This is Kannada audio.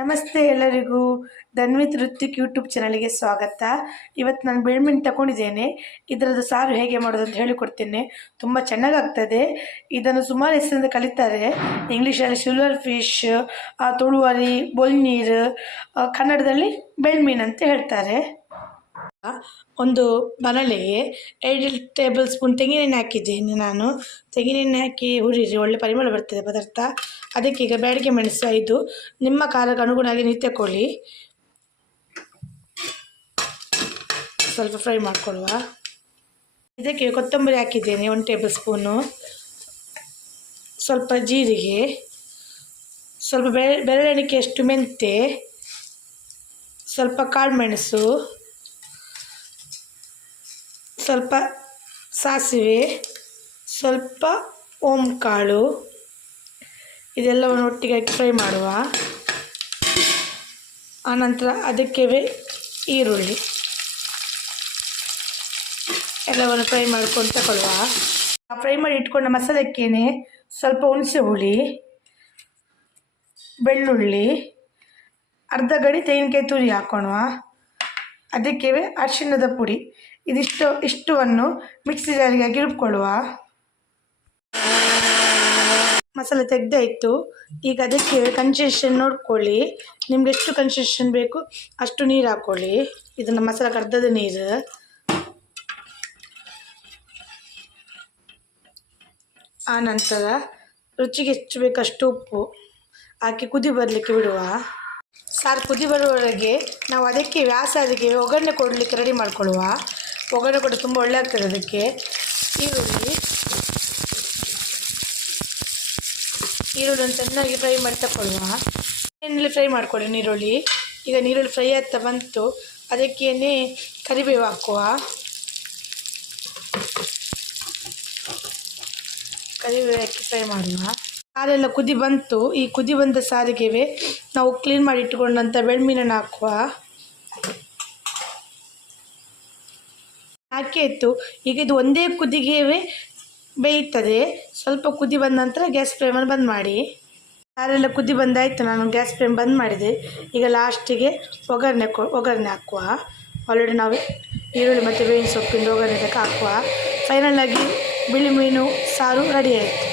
ನಮಸ್ತೆ ಎಲ್ಲರಿಗೂ. ಧನ್ವಿತ್ ಋತ್ವಿಕ್ ಯೂಟ್ಯೂಬ್ ಚಾನಲ್ಗೆ ಸ್ವಾಗತ. ಇವತ್ತು ನಾನು ಬೆಳ್ಮೀನು ತಗೊಂಡಿದ್ದೇನೆ. ಇದರದ್ದು ಸಾರು ಹೇಗೆ ಮಾಡೋದು ಅಂತ ಹೇಳಿಕೊಡ್ತೇನೆ. ತುಂಬ ಚೆನ್ನಾಗಾಗ್ತದೆ. ಇದನ್ನು ಸುಮಾರು ಹೆಸರಿಂದ ಕಲಿತಾರೆ. ಇಂಗ್ಲೀಷಲ್ಲಿ ಸಿಲ್ವರ್ ಫಿಶ್, ತುಳುವಲ್ಲಿ ಬೊಲ್ನೀರು, ಕನ್ನಡದಲ್ಲಿ ಬೆಳ್ಮೀನು ಅಂತ ಹೇಳ್ತಾರೆ. ಒಂದು ಬರಳೆಗೆ 2 ಟೇಬಲ್ ಸ್ಪೂನ್ ತೆಂಗಿನೆಣ್ಣೆ ಹಾಕಿದ್ದೇನೆ. ನಾನು ತೆಂಗಿನೆಣ್ಣೆ ಹಾಕಿ ಹುರಿರಿ, ಒಳ್ಳೆ ಪರಿಮಳ ಬರ್ತದೆ ಪದಾರ್ಥ. ಅದಕ್ಕೆ ಈಗ ಬ್ಯಾಡಿಗೆ ಮೆಣಸು 5, ನಿಮ್ಮ ಖಾರಕ್ಕೆ ಅನುಗುಣವಾಗಿ ನೀವು ತಗೊಳ್ಳಿ. ಸ್ವಲ್ಪ ಫ್ರೈ ಮಾಡಿಕೊಳ್ಳುವ. ಇದಕ್ಕೆ ಕೊತ್ತಂಬರಿ ಹಾಕಿದ್ದೇನೆ 1 ಟೇಬಲ್ ಸ್ಪೂನು, ಸ್ವಲ್ಪ ಜೀರಿಗೆ, ಸ್ವಲ್ಪ ಬೆರಳೆಣಿಕೆಯಷ್ಟು ಮೆಂತೆ, ಸ್ವಲ್ಪ ಕಾಳುಮೆಣಸು, ಸ್ವಲ್ಪ ಸಾಸಿವೆ, ಸ್ವಲ್ಪ ಓಂ ಕಾಳು, ಇದೆಲ್ಲವನ್ನು ಒಟ್ಟಿಗೆ ಹಾಕಿ ಫ್ರೈ ಮಾಡುವ. ಆನಂತರ ಅದಕ್ಕೆ ಈರುಳ್ಳಿ ಎಲ್ಲವನ್ನು ಫ್ರೈ ಮಾಡ್ಕೊಂಡು ತಗೊಳ್ಳುವ. ಫ್ರೈ ಮಾಡಿ ಇಟ್ಕೊಂಡ ಮಸಾಲಕ್ಕೇನೆ ಸ್ವಲ್ಪ ಹುಣಸೆ ಹುಳಿ, ಬೆಳ್ಳುಳ್ಳಿ, ಅರ್ಧ ಗಡಿ ತೆಂಗಿನಕಾಯಿ ತುರಿ ಹಾಕೋಣ. ಅದಕ್ಕೆ ಅರಿಶಿಣದ ಪುಡಿ, ಇಷ್ಟವನ್ನು ಮಿಕ್ಸಿ ಜಾರಿಗೆ ಹಾಕಿ ರುಬ್ಕೊಳ್ಳುವ. ಮಸಾಲೆ ತೆಗೆದಾಯಿತು. ಈಗ ಅದಕ್ಕೆ ಕನ್ಸಿಸ್ಟೆನ್ಸಿ ನೋಡ್ಕೊಳ್ಳಿ. ನಿಮ್ಗೆ ಎಷ್ಟು ಕನ್ಸಿಸ್ಟೆನ್ಸಿ ಬೇಕು ಅಷ್ಟು ನೀರು ಹಾಕ್ಕೊಳ್ಳಿ. ಇದನ್ನು ಮಸಾಲೆ ಕರ್ದದ ನೀರು. ಆ ನಂತರ ರುಚಿಗೆ ಎಷ್ಟು ಬೇಕಷ್ಟು ಉಪ್ಪು ಹಾಕಿ ಕುದಿ ಬರಲಿಕ್ಕೆ ಬಿಡುವ. ಸಾರು ಕುದಿ ಬರುವವರೆಗೆ ನಾವು ಅದಕ್ಕೆ ಸಾರಿಗೆ ಒಗ್ಗರಣೆ ಕೊಡಲಿಕ್ಕೆ ರೆಡಿ ಮಾಡಿಕೊಳ್ಳುವ. ಒಗ್ಗರಣೆ ಕೂಡ ತುಂಬ ಒಳ್ಳೆ ಆಗ್ತದೆ. ಅದಕ್ಕೆ ಈರುಳ್ಳಿಯನ್ನು ಚೆನ್ನಾಗಿ ಫ್ರೈ ಮಾಡಿ ತಗೊಳ್ಳುವ. ಎಣ್ಣೆಯಲ್ಲಿ ಫ್ರೈ ಮಾಡಿಕೊಳ್ಳಿ ನೀರುಳ್ಳಿ. ಈಗ ನೀರುಳ್ಳಿ ಫ್ರೈ ಆಗ್ತಾ ಬಂತು. ಅದಕ್ಕೇನೆ ಕರಿಬೇವು ಹಾಕುವ. ಕರಿಬೇವು ಹಾಕಿ ಫ್ರೈ ಮಾಡುವ. ಸಾರೆಲ್ಲ ಕುದಿ ಬಂತು. ಈ ಕುದಿ ಬಂದ ಸಾರಿಗೆ ನಾವು ಕ್ಲೀನ್ ಮಾಡಿ ಇಟ್ಟುಕೊಂಡಂಥ ಬೆಳ್ಮೀನನ್ನು ಹಾಕುವ. ಹಾಕಿ ಇತ್ತು. ಈಗ ಇದು ಒಂದೇ ಕುದಿಗೆ ಬೇಯುತ್ತದೆ. ಸ್ವಲ್ಪ ಕುದಿ ಬಂದ ನಂತರ ಗ್ಯಾಸ್ ಫ್ಲೇಮನ್ನು ಬಂದ್ ಮಾಡಿ. ಸಾರೆಲ್ಲ ಕುದಿ ಬಂದಾಯಿತು. ನಾನು ಗ್ಯಾಸ್ ಫ್ಲೇಮ್ ಬಂದ್ ಮಾಡಿದೆ. ಈಗ ಲಾಸ್ಟಿಗೆ ಒಗ್ಗರಣೆ ಹಾಕುವ. ಆಲ್ರೆಡಿ ನಾವು ಈರುಳ್ಳಿ ಮತ್ತು ಬೇವಿನ ಸೊಪ್ಪಿಂದ ಒಗ್ಗರಣೆ ಹಾಕುವ. ಫೈನಲ್ ಆಗಿ ಬಿಳಿ ಮೀನು ಸಾರು ರೆಡಿ ಆಯಿತು.